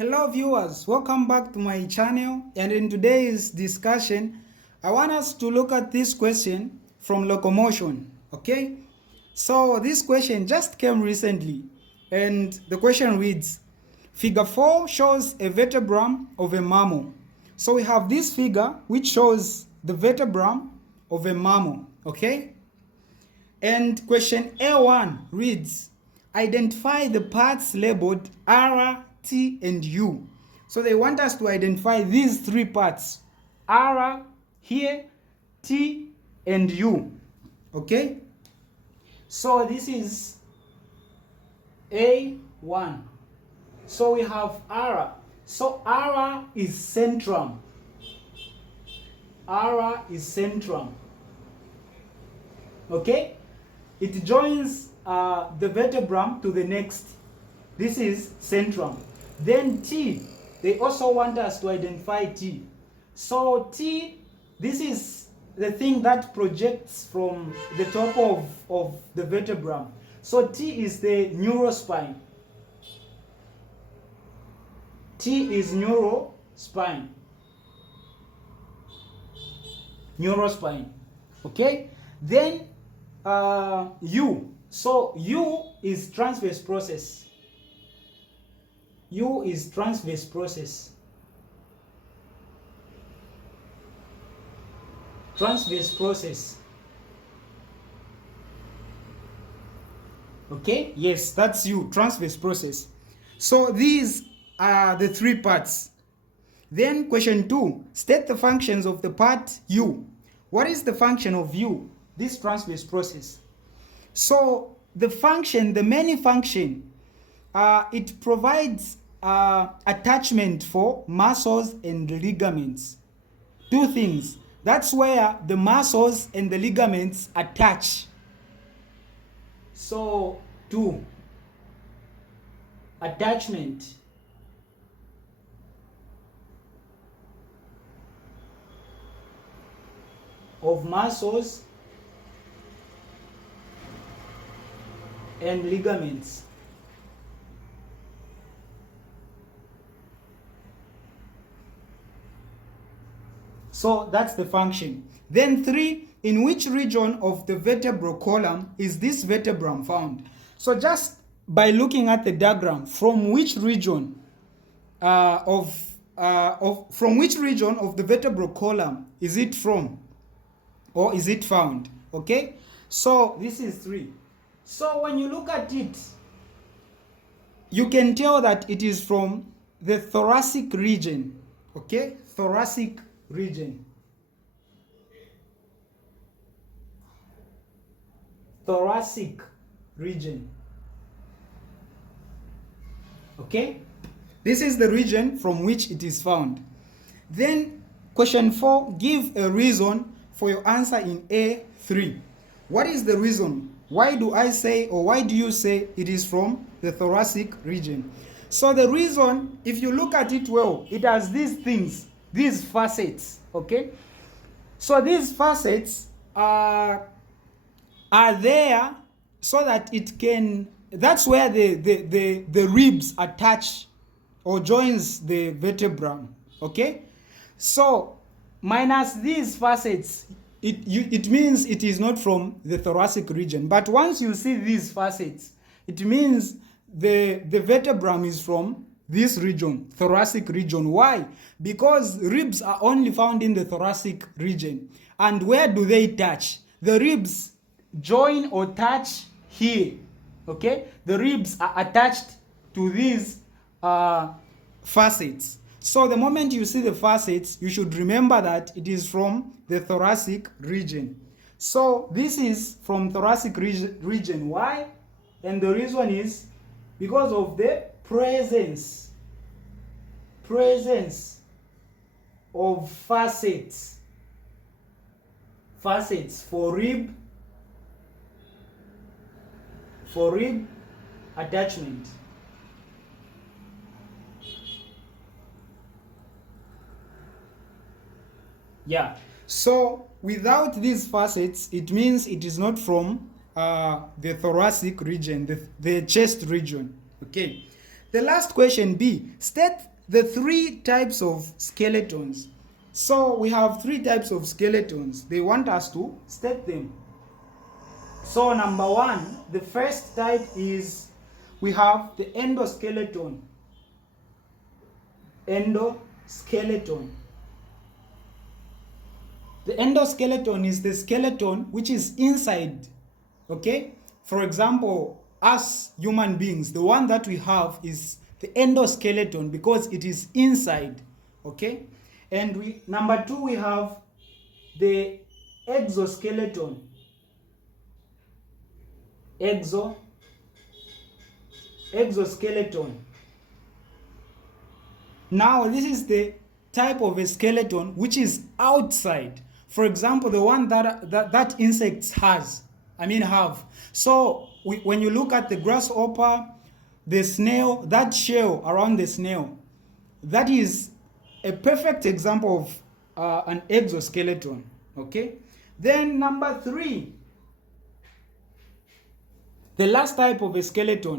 Hello viewers, welcome back to my channel, and in today's discussion I want us to look at this question from Locomotion. Okay, so this question just came recently and the question reads, figure 4 shows a vertebrum of a mammal. So we have this figure which shows the vertebrum of a mammal. Okay, and question A1 reads, identify the parts labeled R, T, and U. So they want us to identify these three parts, R here, T, and U. Okay? So this is A1. So we have R. So R is centrum. R is centrum. Okay? It joins the vertebrum to the next. This is centrum. Then T, they also want us to identify T. So T, this is the thing that projects from the top of the vertebrum. So T is the neurospine. T is neurospine. Neurospine. Okay? Then U. So U is transverse process. U is transverse process. Transverse process. Okay? Yes, that's U, transverse process. So these are the three parts. Then question 2, state the functions of the part U. What is the function of U, this transverse process? So the function, the main function, it provides attachment for muscles and ligaments. Two things. That's where the muscles and the ligaments attach. So, two. Attachment. Of muscles and ligaments. So that's the function. Then 3, in which region of the vertebral column is this vertebrum found? So just by looking at the diagram, from which region from which region of the vertebral column is it from, or is it found? Okay, so this is 3. So when you look at it, you can tell that it is from the thoracic region. Okay, thoracic region. Thoracic region. Okay, this is the region from which it is found. Then question 4, give a reason for your answer in A3. What is the reason? Why do I say, or why do you say it is from the thoracic region? So the reason, if you look at it well, it has these things, these facets. Okay, so these facets are there so that it can, that's where the ribs attach or joins the vertebrum. Okay, so minus these facets, it means it is not from the thoracic region. But once you see these facets, it means the vertebrum is from this region, thoracic region. Why? Because ribs are only found in the thoracic region. And where do they touch? The ribs join or touch here. Okay? The ribs are attached to these facets. So the moment you see the facets, you should remember that it is from the thoracic region. So this is from thoracic region. Why? And the reason is because of the presence of facets for rib attachment. Yeah, so without these facets, it means it is not from the thoracic region, the chest region. Okay, The last question B, state the three types of skeletons. So we have three types of skeletons. They want us to state them. So number one, the first type is we have the endoskeleton. Endoskeleton. The endoskeleton is the skeleton which is inside. Okay? For example, us human beings, the one that we have is the endoskeleton because it is inside. Okay? And number two, we have the exoskeleton. Exoskeleton. Now, this is the type of a skeleton which is outside. For example, the one that insects have. So when you look at the grasshopper, the snail, that shell around the snail, that is a perfect example of an exoskeleton. Okay. Then number three, the last type of a skeleton